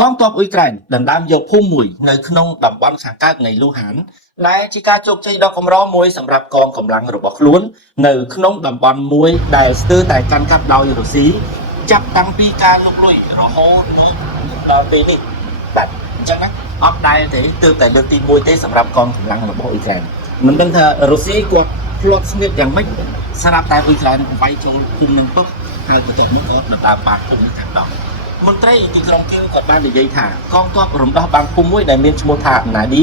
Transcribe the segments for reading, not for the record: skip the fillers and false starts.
កងទ័ពអ៊ុយក្រែនដណ្ដើមយកភូមិមួយនៅក្នុងតំបន់ខាងកើតនៃលូហានដែលជាការជោគជ័យដ៏កម្រមួយសម្រាប់កងកម្លាំងរបស់ខ្លួននៅក្នុងតំបន់មួយដែលស្ទើរតែកាន់កាប់ដោយរុស្ស៊ីចាប់តាំងពីការលុកលុយរហូតដល់ពេលនេះបាទអញ្ចឹងណាអត់ដែរទេទើបតែលើកទី1ទេសម្រាប់កងកម្លាំងរបស់អ៊ុយក្រែនមិនដឹងថារុស្ស៊ីគាត់ផ្លាត់ស្នៀតយ៉ាងម៉េចស្រាប់តែអ៊ុយក្រែនវាយចូលភូមិនឹងពុកហើយបន្ទាប់មកក៏ដណ្ដើមបានភូមិនេះទាំងដល់មន្ត្រីទីក្រុងគៀវគាត់បាននិយាយថាកងទ័ពរំដោះបានភូមិមួយដែលមានឈ្មោះថាណាឌី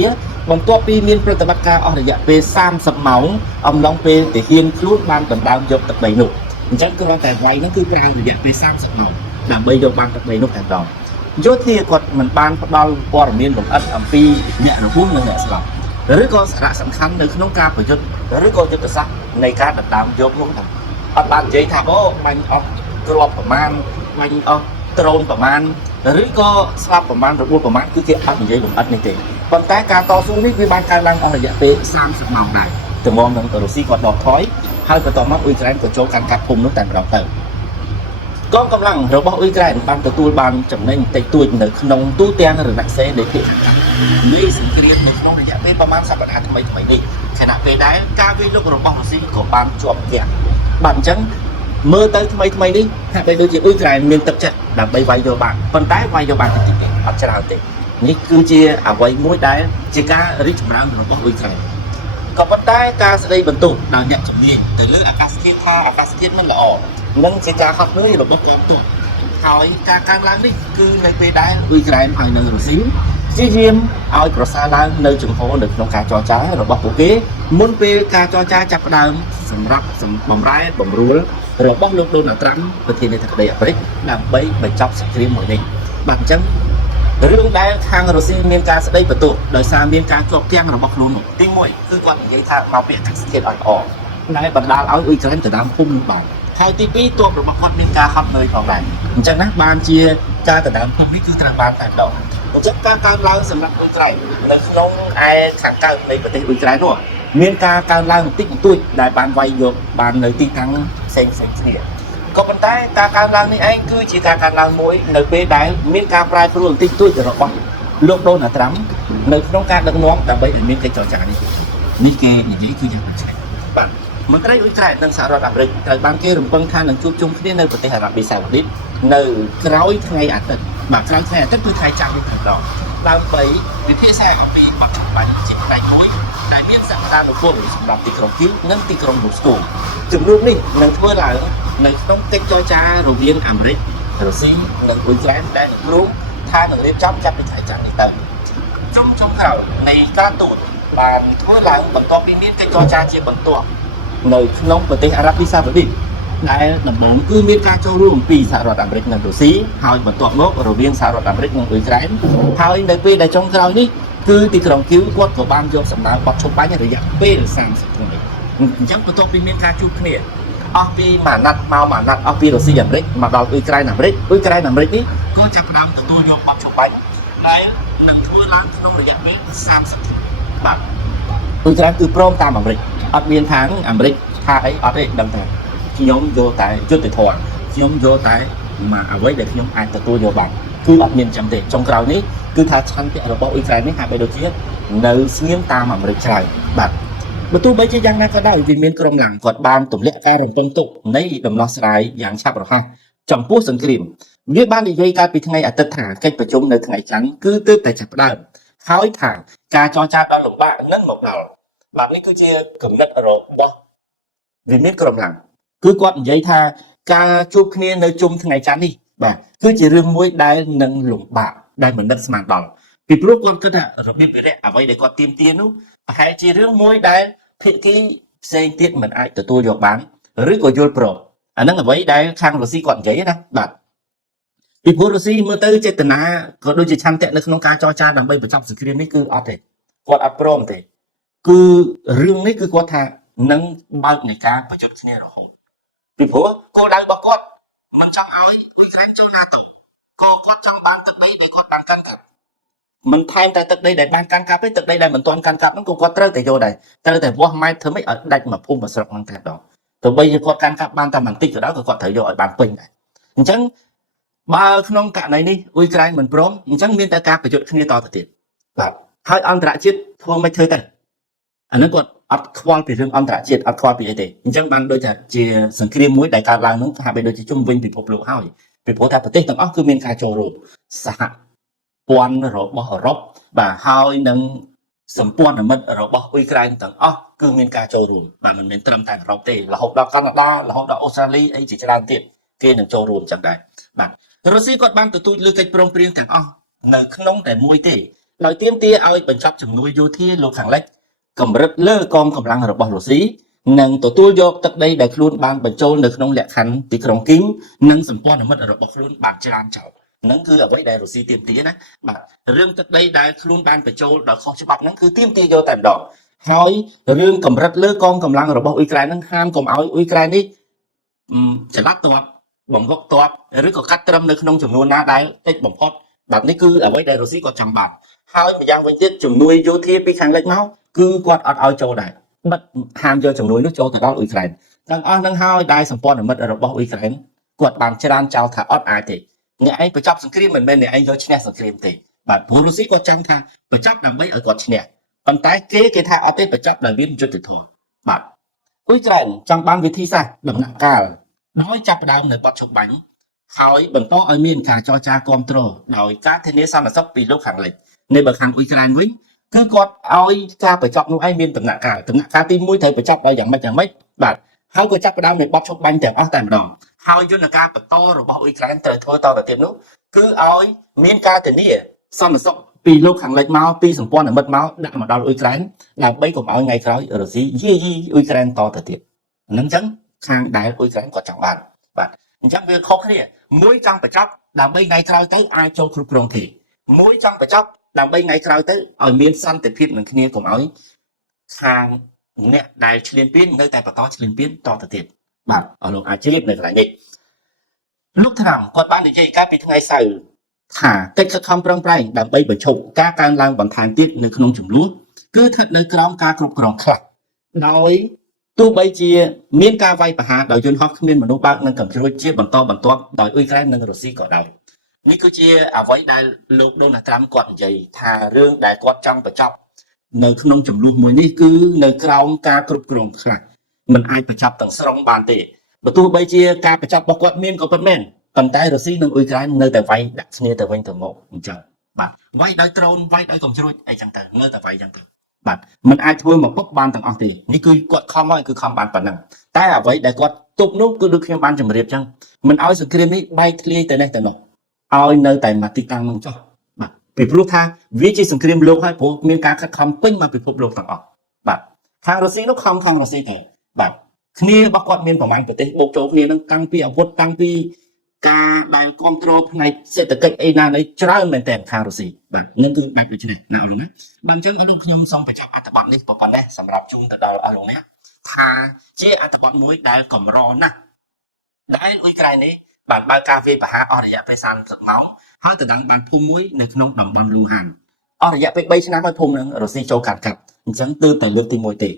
បន្ទាប់ពីមានប្រតិបត្តិការអស់រយៈពេល30ម៉ោងអំឡុងពេលទាហានខ្លួនបានដណ្ដើមយកទឹកដីនោះអញ្ចឹងគ្រាន់តែវាយនោះគឺប្រើរយៈពេល30ម៉ោងដើម្បីយកបានទឹកដីនោះតែម្ដងយោធាគាត់មិនបានផ្ដល់ព័ត៌មានលម្អិតអំពីអ្នករងគ្រោះនិងអ្នកស្លាប់ឬក៏សារៈសំខាន់នៅក្នុងការប្រយុទ្ធឬក៏យុទ្ធសាស្ត្រនៃការដណ្ដើមយកនោះថាអត់បាននិយាយថាអូបាញ់អស់គ្រាប់ប្រមាណបាញ់អស់ដ្រូនប្រមាណឬក៏ស្លាប់ប្រមាណរបួសប្រមាណគឺគេអត់និយាយលម្អិតនេះទេប៉ុន្តែការតស៊ូនេះវាបានកើតឡើងអស់រយៈពេល30ម៉ោងដែរទំនងនឹងរុស្ស៊ីគាត់ដកថយហើយបន្ទាប់មកអ៊ុយក្រែនក៏ចូលកាន់កាប់ភូមិនោះតែម្ដងទៅកងកម្លាំងរបស់អ៊ុយក្រែនបានទទួលបានចំណេញតិចតួចនៅក្នុងទូទាំងរណសេរីនៃភាគខាងកើតនៃសង្គ្រាមនៅក្នុងរយៈពេលប្រមាណសប្តាហ៍ថ្មីនេះខណៈពេលដែលការវាយលុករបស់រុស្ស៊ីក៏បានជាប់គាំងបាទអញ្ចឹងមើលទៅថ្មីនេះហាក់បីដូចជាអ៊ុយក្រែនមានទឹកចិត្តដើម្បីវាយយកបានប៉ុន្តែវាយយកបានតិចទេអត់ច្រើនទេនេះគឺជាអ្វីមួយដែលជាការរីកចម្រើនរបស់អ៊ុយក្រែនក៏ប៉ុន្តែការស្ដីបន្ទោសដល់អ្នកជំនាញទៅលើអាកាសធាតុថាអាកាសធាតុមិនល្អនឹងជាការហត់នឿយរបស់កងទ័ពហើយការកើនឡើងនេះគឺនៅពេលដែលអ៊ុយក្រែនហើយនៅរុស្ស៊ីព្យាយាមឲ្យប្រសើរឡើងនៅជំហរនៅក្នុងការចរចារបស់ពួកគេមុនពេលការចរចាចាប់ផ្ដើមសម្រាប់បំរែបំរួលរបស់លោកដូណាល់ត្រាំប្រធានាធិបតីអាមេរិកដើម្បីបញ្ចប់សង្គ្រាមមួយនេះបាទអញ្ចឹងរឿងដែលខាងរុស្ស៊ីមានការស្ដីបន្ទោសដោយសារមានការជាប់គាំងរបស់ខ្លួននោះទី1គឺគាត់និយាយថាមកពីអាកាសធាតុអត់ល្អដែលបណ្ដាលឲ្យអ៊ុយក្រែនទៅដើមភូមិនោះបានហើយទី2ទ័ពរបស់គាត់មានការហត់នឿយផងដែរអញ្ចឹងណាបានជាការដណ្ដើមភូមិនេះគឺត្រូវបានតែម្ដងអញ្ចឹងការកើនឡើងសម្រាប់អ៊ុយក្រែននៅក្នុងឯខាងកើតនៃប្រទេសអ៊ុយក្រែននោះមានការកើនឡើងបន្តិចបន្តួចដែលបានវាយយកបាននៅទីតាំងផ្សេងគ្នាក៏ប៉ុន្តែការកើនឡើងនេះឯងគឺជាការកើនឡើងមួយនៅពេលដែលមានការប្រែប្រួលបន្តិចបន្តួចរបស់លោកដូណាល់ត្រាំនៅក្នុងការដឹកនាំដើម្បីឲ្យមានកិច្ចចរចានេះគេនិយាយគឺយ៉ាងណាបាទមន្ត្រីអ៊ុយក្រែននិងសហរដ្ឋអាមេរិកត្រូវបានគេរំពឹងថានឹងជួបជុំគ្នានៅប្រទេសអារ៉ាប៊ីសាអូឌីតនៅក្រោយថ្ងៃអាទិត្យបាទក្រោយថ្ងៃអាទិត្យគឺថ្ងៃច័ន្ទនេះតែម្ដងដើម្បីវិភាសាអំពីបទចម្បាញ់ជាផ្នែកមួយដែលមានសក្តានុពលសម្រាប់ទីក្រុងគីវនិងទីក្រុងមូស្គូជំនួបនេះនឹងធ្វើឡើងនៅក្នុងកិច្ចចរចារវាងអាមេរិករុស្ស៊ីនិងអ៊ុយក្រែនដែលនឹងរួមថានឹងរៀបចំចាប់ពីថ្ងៃច័ន្ទនេះទៅចុងក្រោយនៃការទូតបានធ្វើឡើងបន្ទាប់ពីមានកិច្ចចរចាជាបន្ទាប់នៅក្នុងប្រទេសអារ៉ាប៊ីសាអូឌីតដែលដំបូងគឺមានការចូលរួមពីសហរដ្ឋអាមេរិកនិងរុស្ស៊ីហើយបន្ទាប់មករវាងសហរដ្ឋអាមេរិកនិងអ៊ុយក្រែនហើយនៅពេលដែលចុងក្រោយនេះគឺទីក្រុងគីវគាត់ក៏បានយកសម្ដៅបទឈប់បាញ់រយៈពេល30ថ្ងៃអញ្ចឹងបន្ទាប់ពីមានការជួបគ្នាអស់ពីម៉ាណាត់មកម៉ាណាត់អស់ពីរុស្ស៊ីអាមេរិកមកដល់អ៊ុយក្រែនអាមេរិកនេះក៏ចាប់ផ្ដើមទទួលយកបទឈប់បាញ់ដែលនឹងធ្វើឡើងក្នុងរយៈពេល30ថ្ងៃបាទអ៊ុយក្រែនគឺព្រមតាមអាមេរិកអត់មានខាងអាមេរិកថាអីអត់ទេដឹងថាខ្ញុំយកតែយុទ្ធធម៌ខ្ញុំយកតែមកអ្វីដែលខ្ញុំអាចទទួលយកបានគឺអត់មានចាំទេចុងក្រោយនេះគឺថាឆន្ទៈរបស់អ៊ុយក្រែននេះហាក់បីដូចជានៅស្ងៀមតាមអាមេរិកច្រើនបាទបើទោះបីជាយ៉ាងណាក៏ដោយវាមានក្រុមឡើងគាត់បានទម្លាក់ការរំពឹងទុកនៃដំណោះស្រាយយ៉ាងឆាប់រហ័សចំពោះសង្គ្រាមវាបាននិយាយកាលពីថ្ងៃអាទិត្យថាកិច្ចប្រជុំនៅថ្ងៃច័ន្ទគឺទើបតែចាប់ផ្ដើមហើយថាការចរចាដ៏លំបាកនឹងមកដល់បាទនេះគឺជាគំនិតរបស់វាមានក្រុមឡើងគឺគាត់និយាយថាការជួបគ្នានៅជុំថ្ងៃច័ន្ទនេះបាទគឺជារឿងមួយដែលនឹងលំបាកដែលមិននឹកស្មានដល់ពីព្រោះគាត់គិតថារបៀបរយៈអ្វីដែលគាត់ទៀមទានោះប្រហែលជារឿងមួយដែលភាគីផ្សេងទៀតមិនអាចទទួលយកបានឬក៏យល់ព្រមអានឹងអ្វីដែលខាងរុស្ស៊ីគាត់និយាយណាបាទពីព្រោះរុស្ស៊ីមើលទៅចេតនាក៏ដូចជាឆន្ទៈនៅក្នុងការចរចាដើម្បីបញ្ចប់សង្គ្រាមនេះគឺអត់ទេគាត់អត់ព្រមទេគឺរឿងនេះគឺគាត់ថានឹងបើកនៃការប្រយុទ្ធគ្នារហូតពីព្រោះគោលដៅរបស់គាត់មិនចង់ឲ្យអ៊ុយក្រែនចូល NATO ក៏គាត់ចង់បានទឹកដីដែលគាត់បានកាន់កាប់មិនថែមតែទឹកដីដែលបានកាន់កាប់ទេទឹកដីដែលមិនទាន់កាន់កាប់ហ្នឹងក៏គាត់ត្រូវតែយកដែរត្រូវតែវាស់ម៉ែត្រធ្វើម៉េចឲ្យដាច់មកភូមិមកស្រុកហ្នឹងតែម្ដងទោះបីជាគាត់កាន់កាប់បានតែបន្តិចក៏ដោយក៏គាត់ត្រូវយកឲ្យបានពេញដែរអញ្ចឹង បើក្នុងករណីនេះអ៊ុយក្រែនមិនព្រមអញ្ចឹងមានតែការប្រយុទ្ធគ្នាតទៅទៀតបាទហើយអន្តរជាតិធ្វើមិនធ្វើទៅអានោះគាត់អត់ខ្វល់ពីរឿងអន្តរជាតិអត់ខ្វល់ពីអីទេអញ្ចឹងបានដូចថាជាសង្គ្រាមមួយដែលកើតឡើងនោះហាក់បីដូចជាជំវិញពិភពលោកហើយពីព្រោះថាប្រទេសទាំងអស់គឺមានការចូលរួមសហព័ន្ធរបស់អឺរ៉ុបបាទហើយនឹងសម្ព័ន្ធមិត្តរបស់អ៊ុយក្រែនទាំងអស់គឺមានការចូលរួមបាទមិនមែនត្រឹមតែអឺរ៉ុបទេរហូតដល់កាណាដារហូតដល់អូស្ត្រាលីអីជាច្រើនទៀតគេនឹងចូលរួមចឹងដែរបាទរុស្ស៊ីគាត់បានទទូចលើកិច្ចព្រមព្រៀងទាំងអស់នៅក្នុងតែមួយទេដោយទាមទារឲ្យបញ្ចប់ជំនួយយោធាលោកខាងលិចកម្រិតលើកងកម្លាំងរបស់រុស្ស៊ីនិងទទួលយកទឹកដីដែលខ្លួនបានបញ្ចូលនៅក្នុងលក្ខខណ្ឌទីក្រុងគីងនិងសម្ព័ន្ធមិត្តរបស់ខ្លួនបានច្រានចោលហ្នឹងគឺអ្វីដែលរុស្ស៊ីទាមទារណាបាទរឿងទឹកដីដែលខ្លួនបានបញ្ចូលដល់ខុសច្បាប់ហ្នឹងគឺទាមទារយកតែម្ដងហើយរឿងកម្រិតលើកងកម្លាំងរបស់អ៊ុយក្រែនហ្នឹងហាមកុំឲ្យអ៊ុយក្រែននេះចល័តទ័ពបង្វឹកទ័ពឬក៏កាត់ត្រឹមនៅក្នុងចំនួនណាដែលតិចបំផុតបាទនេះគឺអ្វីដែលរុស្ស៊ីគាត់ចង់បានហើយម្យ៉ាងវិញទៀតជំនួយយោធាពីខាងលិចមកគឺគាត់អត់ឲ្យចូលដែរបិទហាមយកជំនួយនោះចូលទៅដល់អ៊ុយក្រែនទាំងអស់នឹងហើយដែលសម្ព័ន្ធមិត្តរបស់អ៊ុយក្រែនគាត់បានច្រានចោលថាអត់អាចទេអ្នកឯងបញ្ចប់សង្គ្រាមមិនមែនអ្នកឯងយកឈ្នះសង្គ្រាមទេបាទព្រោះរុស្ស៊ីគាត់ចង់ថាបញ្ចប់ដើម្បីឲ្យគាត់ឈ្នះប៉ុន្តែគេថាអត់ទេបញ្ចប់ដោយមានយុត្តិធម៌បាទអ៊ុយក្រែនចង់បានវិធីសាស្ត្រដំណាក់កាលដោយចាប់ផ្ដើមនៅបទឈប់បាញ់ហើយបន្តឲ្យមានការចរចាគ្រប់គ្រងដោយការធានាសន្តិសុខពីលោកខាងលិចនៅបើខាងអ៊ុយក្រែនវិញគឺគាត់ឲ្យការបញ្ចប់នោះឯងមានដំណាក់កាលទី1ត្រូវបញ្ចប់ដោយយ៉ាងម៉េចបាទហើយក៏ចាប់ផ្ដើមនៅបទឈប់បាញ់ទាំងអស់តែម្ដងហើយយន្តការបន្តរបស់អ៊ុយក្រែនត្រូវធ្វើតទៅទៀតនោះគឺឲ្យមានការធានាសន្តិសុខពីលោកខាងលិចមកពីសម្ព័ន្ធមិត្តមកដាក់មកដល់អ៊ុយក្រែនដើម្បីកុំឲ្យថ្ងៃក្រោយរុស្ស៊ីយាយីអ៊ុយក្រែនតទៅទៀតហ្នឹងអញ្ចឹងខាងដែលអ៊ុយក្រែនគាត់ចង់បានបាទអញ្ចឹងវាខុសគ្នាមួយចង់បញ្ចប់ដើម្បីថ្ងៃក្រោយទៅអាចចូលគ្រប់គ្រងទេមួយចង់បញ្ចប់ដើម្បីថ្ងៃក្រោយទៅឲ្យមានសន្តិភាពនឹងគ្នាកុំឲ្យខាងអ្នកដែលឈ្លានពាននៅតែបន្តឈ្លានពានតទៅទៀតបាទអរលោកអាចជ្រាបនៅកន្លែងនេះលោកថ្នាំគាត់បាននិយាយកាលពីថ្ងៃសៅរ៍ថាកិច្ចខិតខំប្រឹងប្រែងដើម្បីបញ្ឈប់ការកើនឡើងបន្ថែមទៀតនៅក្នុងចំនួនគឺស្ថិតនៅក្រោមការគ្រប់គ្រងខ្លះដោយទោះបីជាមានការវាយប្រហារដោយយន្តហោះគ្មានមនុស្សបើកនិងកំជ្រួចជាបន្តបន្ទាប់ដោយអ៊ុយក្រែននិងរុស្ស៊ីក៏ដោយនេះគឺជាអ្វីដែលលោកដូណាល់ត្រាំគាត់និយាយថារឿងដែលគាត់ចង់បញ្ចប់នៅក្នុងចំនួនមួយនេះគឺនៅក្រោមការគ្រប់គ្រងខ្លះមិនអាចបញ្ចប់ទាំងស្រុងបានទេបើទោះបីជាការបញ្ចប់របស់គាត់មានក៏ពិតមែនប៉ុន្តែរុស្ស៊ីនិងអ៊ុយក្រែននៅតែវាយដាក់គ្នាទៅវិញទៅមកអញ្ចឹងបាទវាយដោយដ្រូនវាយដោយកំជ្រួចអីចឹងទៅនៅតែវាយចឹងទៅបាទมันអាចធ្វើមកពុកបានទាំងអស់ទេនេះគឺគាត់ខំហើយគឺខំបានប៉ុណ្ណឹងតែអ្វីដែលគាត់ទប់នោះគឺដូចខ្ញុំបានជម្រាបចឹងមិនឲ្យសង្គ្រាមនេះបែកធ្លាយទៅនេះទៅនោះឲ្យនៅតែមកទីតាំងនឹងចុះបាទពីព្រោះថាវាជាសង្គ្រាមលោកហើយព្រោះមានការខិតខំពេញមកពិភពលោកទាំងអស់បាទខាងរុស្ស៊ីនោះខំខាងរុស្ស៊ីទៅបាទគ្នារបស់គាត់មានប្រមាណប្រទេសបូកចូលគ្នានឹងតាំងពីអាវុធតាំងពីការដែលគ្រប់គ្រងផ្នែកសេដ្ឋកិច្ចអីណានៃច្រើនមែនតើខាងរុស្ស៊ីបាទនឹងគឺបែបដូចនេះណាអរលោកណាបាទអញ្ចឹងអរលោកខ្ញុំសូមបញ្ចប់អត្ថបទនេះប៉ុណ្ណេះសម្រាប់ជូនទៅដល់អរលោកណាថាជាអត្ថបទមួយដែលកម្រណាស់ដែលអ៊ុយក្រែននេះបានបើកការវាយប្រហារអស់រយៈពេល30ម៉ោងហើយទៅដល់បានភូមិមួយនៅក្នុងតំបន់លូហានអស់រយៈពេល3ឆ្នាំហើយភូមិនឹងរុស្ស៊ីចូលកាត់កាប់អញ្ចឹងទើបតែលើកទី1ទេ